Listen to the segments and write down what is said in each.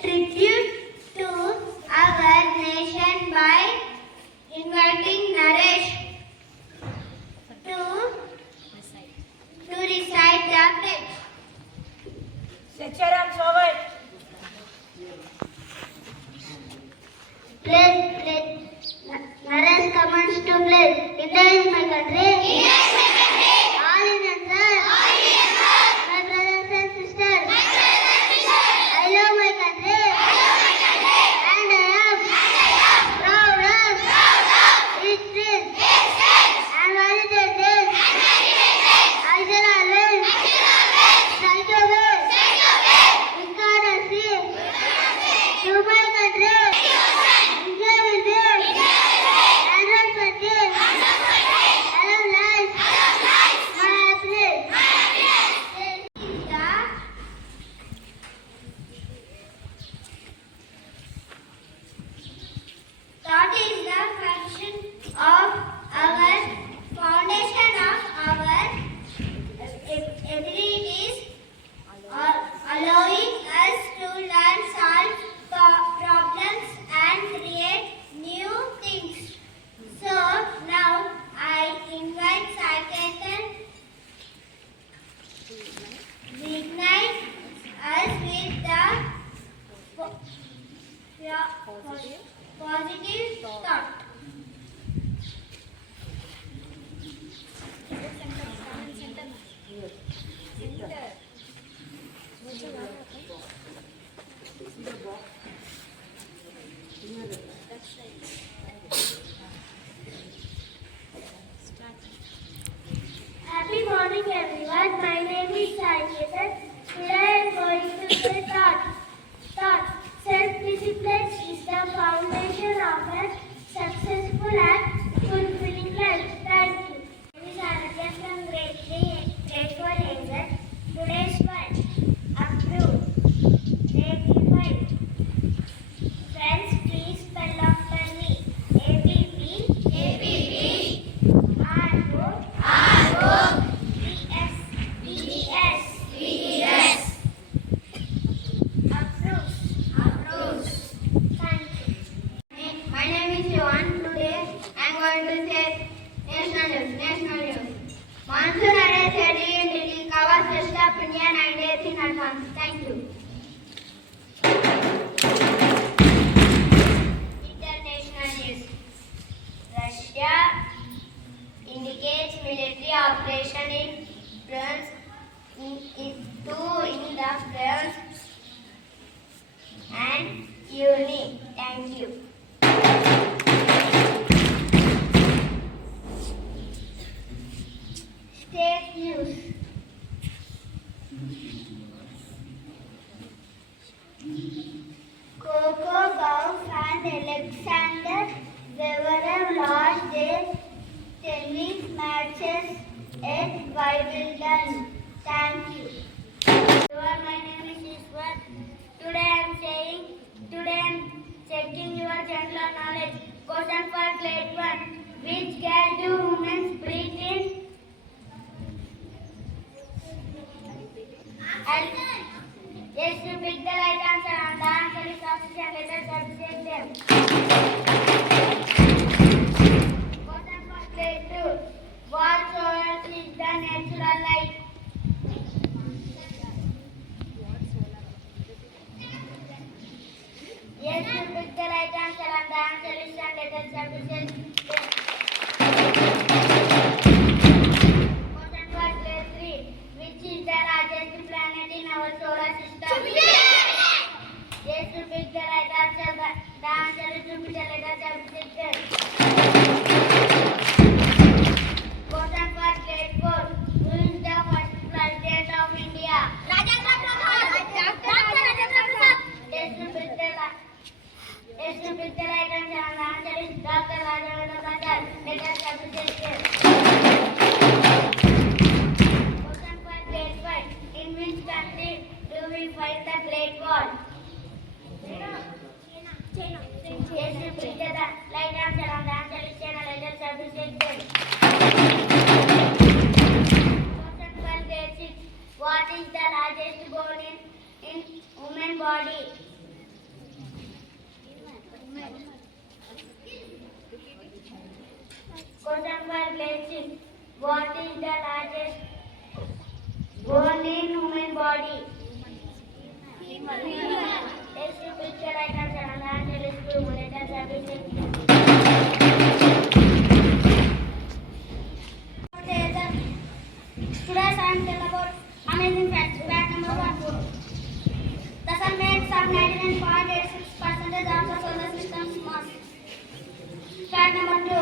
tribute to our nation by inviting Naresh to recite the pledge. Secharam forward. Pledge. Naresh commands to pledge. India is my country. India is my country. All Indians, sir. All Indians, sir. My brothers and sisters. My brothers and sisters. I love my country. I love my country. And I am proud of its strength. And heritage. I shall always try to obey. With courtesy to my country. India will be and respected. I love life. My happiness. Thought is the function of our foundation of our abilities, allowing us to learn, solve problems and create new things. So now I invite Saketan to ignite us with the positive thought. Happy morning everyone. My name is Saketan. Today I am going to say thought. Self-discipline is the foundation of a successful and fulfilling life. Thank you. My name is Aradhya from Grade-IV Hazel. Today's word, approve. Grade-V. Friends, please spell after me. ABB. Monsoon arrays heavy in Delhi covers West of India 9 days in advance. Thank you. International news. Russia indicates military operation in France in the France and Uni. Thank you. State news. Coco Gauff and Alexander Zverev lost their tennis matches at Wimbledon. Thank you. My name is Ishwar. Today I am checking your general knowledge. Question for Grade-I. Which gas do humans breathe in? Yes, you pick the right answer and the answer is oxygen. Let us observe them. Question for Grade-II. What source is the natural light? Yes, you pick the right answer and the answer is sun. Let us observe them. Question for Grade-III. Which is the largest planet in our solar system? Yes, you pick the right answer. The answer is Jupiter. Let us observe them. Question for Grade-IV. Who is the first president of India? Rajendra Prasad. Dr. Rajendra Prasad. Yes, you pick the right answer. And the answer is Dr. Rajendra Prasad. Let us observe them. Question for Grade-V. In which country do we fight the Great War? China. Yes, you pick the right answer on the Question for basic. What is the largest bone in human body? Next picture I can tell is to monitor services. Today I am telling about amazing facts. Fact number 1. The sun makes up 99.86% of the solar system's mass. Fact number 2.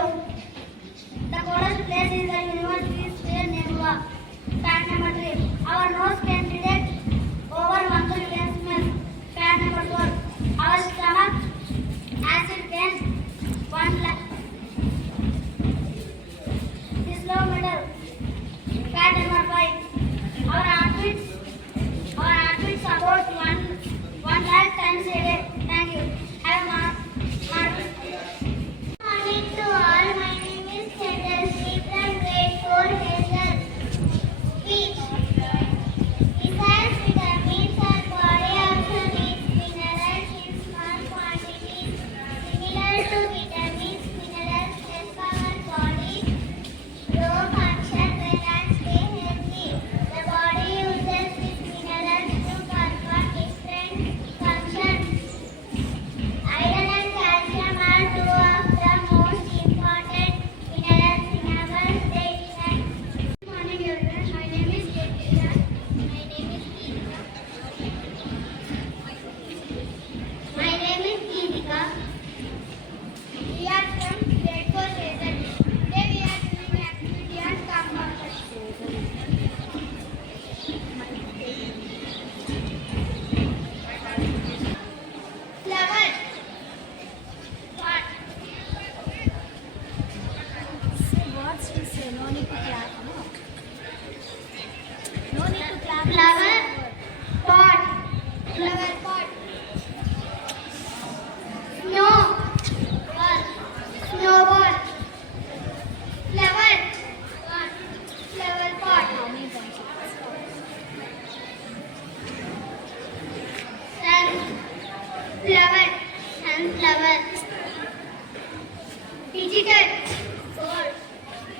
The coldest place in the universe is their nebula. Fact number 3. Our nose can detect over 1 billion smells. Fact number 4. Our stomach acid can 1 lakh. This low metal. Fact number 5. Our heartbeats about 1 lakh times a day. Thank you. Have a marvelous day. Good morning to all. My name is Hazel from Grade-IV Hazel. Speech. Besides vitamins, our body also needs minerals in small quantities. Similar to vitamins, minerals help our body grow, function well and stay healthy. The body uses these minerals to perform different functions. Iron and calcium are two of the most important minerals in our daily life. Good morning everyone, my name is Geeta. My name is Geeta. My name is Geetika. We are from Grade-IV Hazel. Today we are doing activity on compost. Flower. Pot. What's to say? No need to clap. No need to clap. Flower. Pot. Flower pot. Snow. Ball. Snowball. Flower. Pot. Flower pot. How many times? Sunflower. Sunflower. Digital. Gold.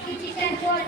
Digital gold.